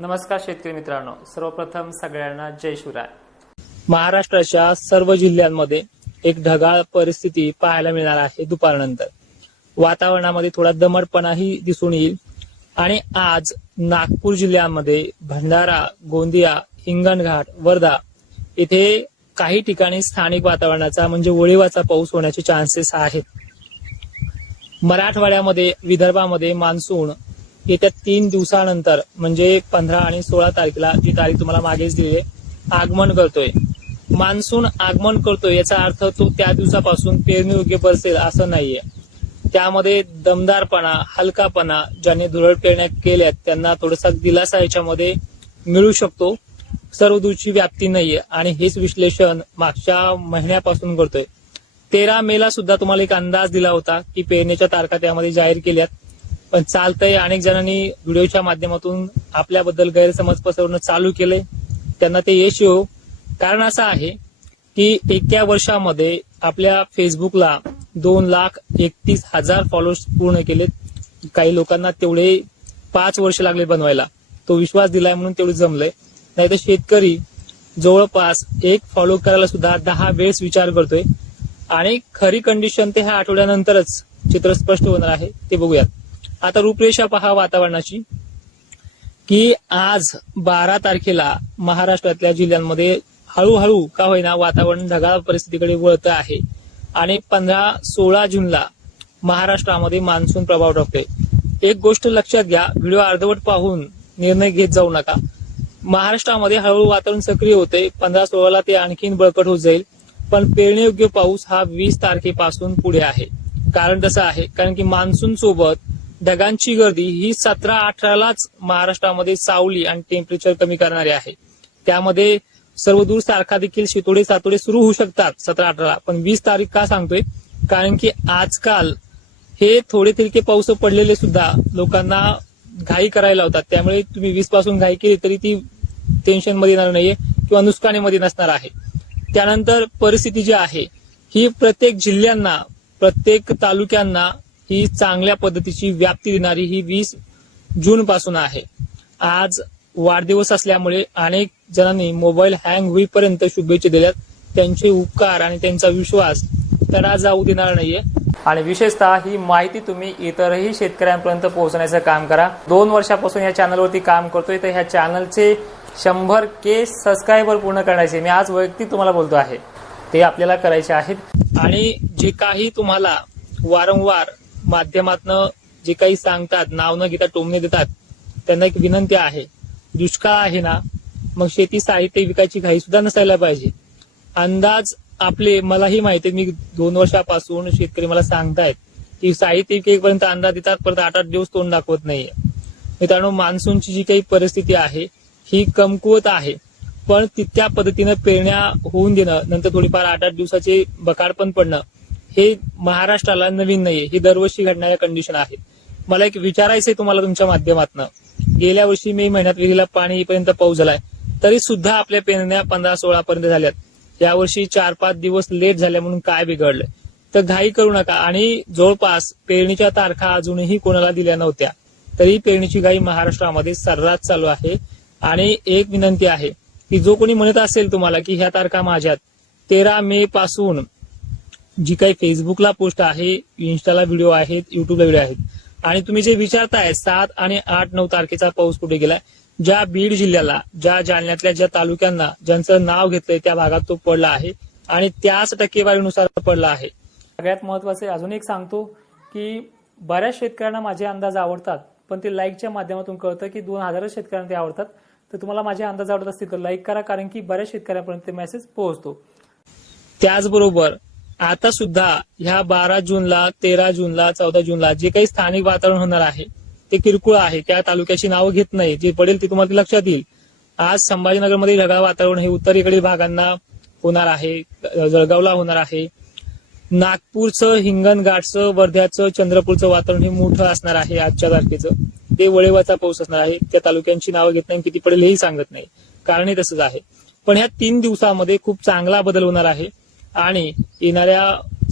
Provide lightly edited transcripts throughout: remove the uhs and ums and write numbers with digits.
नमस्कार शेतकरी मित्रांनो, सर्वप्रथम सगळ्यांना जय शिवराय। महाराष्ट्राच्या सर्व जिल्ह्यांमध्ये एक ढगाळ परिस्थिती पाहायला मिळणार आहे। दुपारनंतर वातावरणामध्ये थोडा दमटपणाही दिसून येईल आणि आज नागपूर जिल्ह्यामध्ये भंडारा, गोंदिया, हिंगणघाट, वर्धा इथे काही ठिकाणी स्थानिक वातावरणाचा म्हणजे वळिवाचा पाऊस होण्याचे चान्सेस आहेत। मराठवाड्यामध्ये, विदर्भामध्ये मान्सून येत्या 3 दिवसानंतर म्हणजे 15 आणि 16 तारखेला, जी तारीख तुम्हाला मागेच दिली, आगमन करतोय। मान्सून आगमन करतोय याचा अर्थ तो त्या दिवसापासून पेरणीयोग्य बरसेल असं नाहीये। त्यामध्ये दमदारपणा, हलकापणा, ज्यांनी धुरळ पेरण्या केल्यात त्यांना थोडासा दिलासा याच्यामध्ये मिळू शकतो। सर्व दूरची व्याप्ती नाहीये आणि हेच विश्लेषण मागच्या महिन्यापासून करतोय। 13 मेला सुद्धा तुम्हाला एक अंदाज दिला होता की पेरणीच्या तारखा त्यामध्ये जाहीर केल्यात, पण चालतंय। अनेक जणांनी व्हिडिओच्या माध्यमातून आपल्याबद्दल गैरसमज पसरवणं चालू केलंय, त्यांना ते यश येऊ। कारण असं आहे की एका वर्षामध्ये आपल्या फेसबुकला 2,31,000 फॉलोअर्स पूर्ण केलेत। काही लोकांना तेवढे 5 वर्ष लागले बनवायला, तो विश्वास दिलाय म्हणून तेवढे जमलंय। नाही तर शेतकरी जवळपास एक फॉलो करायला सुद्धा 10 वेळेस विचार करतोय आणि खरी कंडिशन ते ह्या आठवड्यानंतरच चित्र स्पष्ट होणार आहे, ते बघूयात। आता रूपरेषा पहा वातावरणाची की आज 12 तारखेला महाराष्ट्रातल्या जिल्ह्यांमध्ये हळूहळू का होईना वातावरण ढगाळ परिस्थितीकडे वळत आहे आणि 15-16 जूनला महाराष्ट्रामध्ये मान्सून प्रभाव टाकतोय। एक गोष्ट लक्षात घ्या, व्हिडिओ अर्धवट पाहून निर्णय घेत जाऊ नका। महाराष्ट्रामध्ये हळूहळू वातावरण सक्रिय होते, 15-16ला ते आणखीन बळकट होत जाईल, पण पेरणीयोग्य पाऊस हा 20 तारखेपासून पुढे आहे। कारण तसं आहे, कारण की मान्सून सोबत ढगांची गर्दी ही 17-18लाच महाराष्ट्रामध्ये सावली आणि टेम्परेचर कमी करणारी आहे। त्यामध्ये सर्व दूर सारखा देखील शितोडे सातोडे सुरू होऊ शकतात 17-18ला, पण 20 तारीख का सांगतोय, कारण की आजकाल हे थोडे तिरके पाऊस पडलेले सुद्धा लोकांना घाई करायला होतात। त्यामुळे तुम्ही 20 पासून घाई केली तरी ती टेन्शन मध्ये येणार नाहीये किंवा नुकसानीमध्ये नसणार आहे। त्यानंतर परिस्थिती जी आहे ही प्रत्येक जिल्ह्यांना, प्रत्येक तालुक्यांना ही चांगल्या पद्धतीची व्याप्ती देणारी ही 20 जून पासून आहे। आज वाढदिवस असल्यामुळे अनेक जणांनी मोबाईल हँग होईपर्यंत शुभेच्छा दिल्यात। त्यांचे उपकार आणि त्यांचा विश्वास तडा जाऊ देणार नाहीये आणि विशेषतः ही माहिती तुम्ही इतरही शेतकऱ्यांपर्यंत पोहोचण्याचं काम करा। 2 वर्षापासून या चॅनलवरती काम करतोय, तर ह्या चॅनलचे 100K सबस्क्रायबर पूर्ण करण्याचे मी आज वैयक्तिक तुम्हाला बोलतो आहे, ते आपल्याला करायचे आहेत। आणि जे काही तुम्हाला वारंवार माध्यमातनं जे काही सांगतात, नाव न घेता टोमणे देतात, त्यांना एक विनंती आहे, दुष्काळ आहे ना, मग शेती साहित्य विकायची घाई सुद्धा नसायला पाहिजे। अंदाज आपले मलाही माहिती आहे, मी 2 वर्षापासून शेतकरी मला सांगतायत की साहित्य विकेपर्यंत अंदाज देतात, परत 8-8 दिवस तोंड दाखवत नाहीये। मित्रांनो, मान्सूनची जी काही परिस्थिती आहे ही कमकुवत आहे, पण तितक्या पद्धतीनं पेरण्या होऊन देणं, नंतर थोडीफार 8-8 दिवसाचे बकाड पण पडणं, हे महाराष्ट्राला नवीन नाहीये, ही दरवर्षी घडणाऱ्या कंडिशन आहे। मला एक विचारायचंय तुम्हाला तुमच्या माध्यमातून, गेल्या वर्षी मे महिन्यात विहिरीला पाणी येईपर्यंत पाऊस झालाय, तरी सुद्धा आपल्या पेरण्या 15-16 पर्यंत झाल्यात। यावर्षी 4-5 दिवस लेट झाल्या म्हणून काय बिघडलंय? तर घाई करू नका। आणि जवळपास पेरणीच्या तारखा अजूनही कोणाला दिल्या नव्हत्या, तरी पेरणीची घाई महाराष्ट्रामध्ये सर्रास चालू आहे। आणि एक विनंती आहे की जो कोणी म्हणत असेल तुम्हाला की ह्या तारखा माझ्यात, 13 मे पासून जी काही फेसबुकला पोस्ट आहे, इन्स्टाला व्हिडिओ आहेत, युट्यूबला व्हिडिओ आहेत, आणि तुम्ही जे विचारताय 7 आणि 8-9 तारखेचा पाऊस कुठे गेलाय, ज्या बीड जिल्ह्याला, ज्या जालन्यातल्या ज्या तालुक्यांना ज्यांचं नाव घेतलंय त्या भागात तो पडला आहे आणि त्याच टक्केवारीनुसार पडला आहे। सगळ्यात महत्वाचे अजून एक सांगतो की बऱ्याच शेतकऱ्यांना माझे अंदाज आवडतात, पण ते लाईकच्या माध्यमातून कळतं की 2000 शेतकऱ्यांना ते आवडतात। तर तुम्हाला माझे अंदाज आवडत असतील तर लाईक करा, कारण की बऱ्याच शेतकऱ्यांपर्यंत ते मेसेज पोहोचतो। त्याचबरोबर आता सुद्धा ह्या 12 जूनला, 13 जूनला, 14 जूनला जे काही स्थानिक वातावरण होणार आहे ते किरकोळ आहे, त्या तालुक्याची नावं घेत नाही, जे पडेल ते तुम्हाला लक्षात येईल। आज संभाजीनगरमध्ये ढगाळ वातावरण हे उत्तरेकडील भागांना होणार आहे, जळगावला होणार आहे, नागपूरचं, हिंगणघाटचं, वर्ध्याचं, चंद्रपूरचं वातावरण हे मोठं असणार आहे आजच्या तारखेचं। ते वळिवाचा पाऊस असणार आहे, त्या तालुक्यांची नावं घेत नाही, किती पडेल हेही सांगत नाही, कारणही तसंच आहे। पण ह्या 3 दिवसामध्ये खूप चांगला बदल होणार आहे आणि येणाऱ्या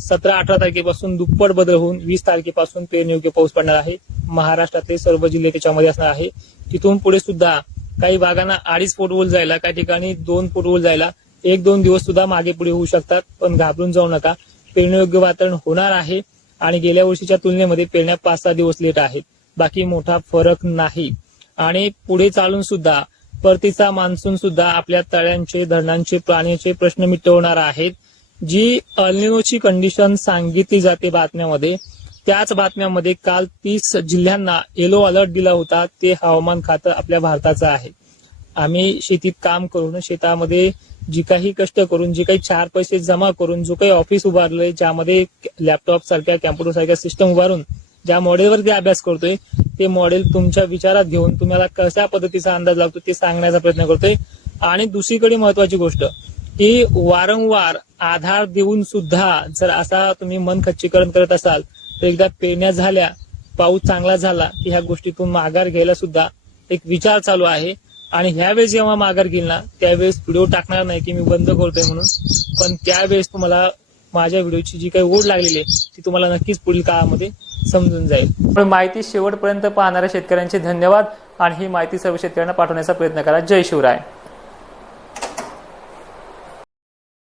17-18 तारखेपासून दुप्पट बदल होऊन 20 तारखेपासून पेरणीयोग्य पाऊस पडणार आहे। महाराष्ट्रातले सर्व जिल्हे त्याच्यामध्ये असणार आहे। तिथून पुढे सुद्धा काही भागांना 2.5 फूट ओल जायला, काही ठिकाणी 2 फूट ओल जायला 1-2 दिवस सुद्धा मागे पुढे होऊ शकतात. पण घाबरून जाऊ नका, पेरण्यायोग्य वातावरण होणार आहे आणि गेल्या वर्षीच्या तुलनेमध्ये पेरण्या 5-6 दिवस लेट आहेत. बाकी मोठा फरक नाही. आणि पुढे चालून सुद्धा परतीचा मान्सून सुद्धा आपल्या तळ्यांचे, धरणांचे, पाण्याचे प्रश्न मिटवणार आहेत. जी अल्निनोची कंडिशन सांगितली जाते बातम्यामध्ये, त्याच बातम्यामध्ये काल 30 जिल्ह्यांना येलो अलर्ट दिला होता. ते हवामान खातं आपल्या भारताचं आहे. आम्ही शेतीत काम करून, शेतामध्ये जी काही कष्ट करून, जे काही 4 पैसे जमा करून, जो काही ऑफिस उभारलंय, ज्यामध्ये लॅपटॉप सारख्या, कॅम्प्युटर सारख्या सिस्टम उभारून ज्या मॉडेलवरती अभ्यास करतोय, ते मॉडेल तुमच्या विचारात घेऊन तुम्हाला कशा पद्धतीचा अंदाज लागतो ते सांगण्याचा प्रयत्न करतोय. आणि दुसरीकडे महत्वाची गोष्ट की वारंवार आधार देऊन सुद्धा जर असा तुम्ही मन खच्चीकरण करत असाल तर एकदा पेरण्या झाल्या, पाऊस चांगला झाला की ह्या गोष्टीतून माघार घ्यायला सुद्धा एक विचार चालू आहे. आणि ह्यावेळेस जेव्हा माघार घेईल ना, त्यावेळेस व्हिडिओ टाकणार नाही की मी बंद करतोय म्हणून, पण त्यावेळेस तुम्हाला माझ्या व्हिडिओची जी काही ओढ लागलेली आहे ती तुम्हाला नक्कीच पुढील काळामध्ये समजून जाईल. माहिती शेवटपर्यंत पाहणाऱ्या शेतकऱ्यांचे धन्यवाद आणि ही माहिती सर्व शेतकऱ्यांना पाठवण्याचा प्रयत्न करा. जय शिवराय.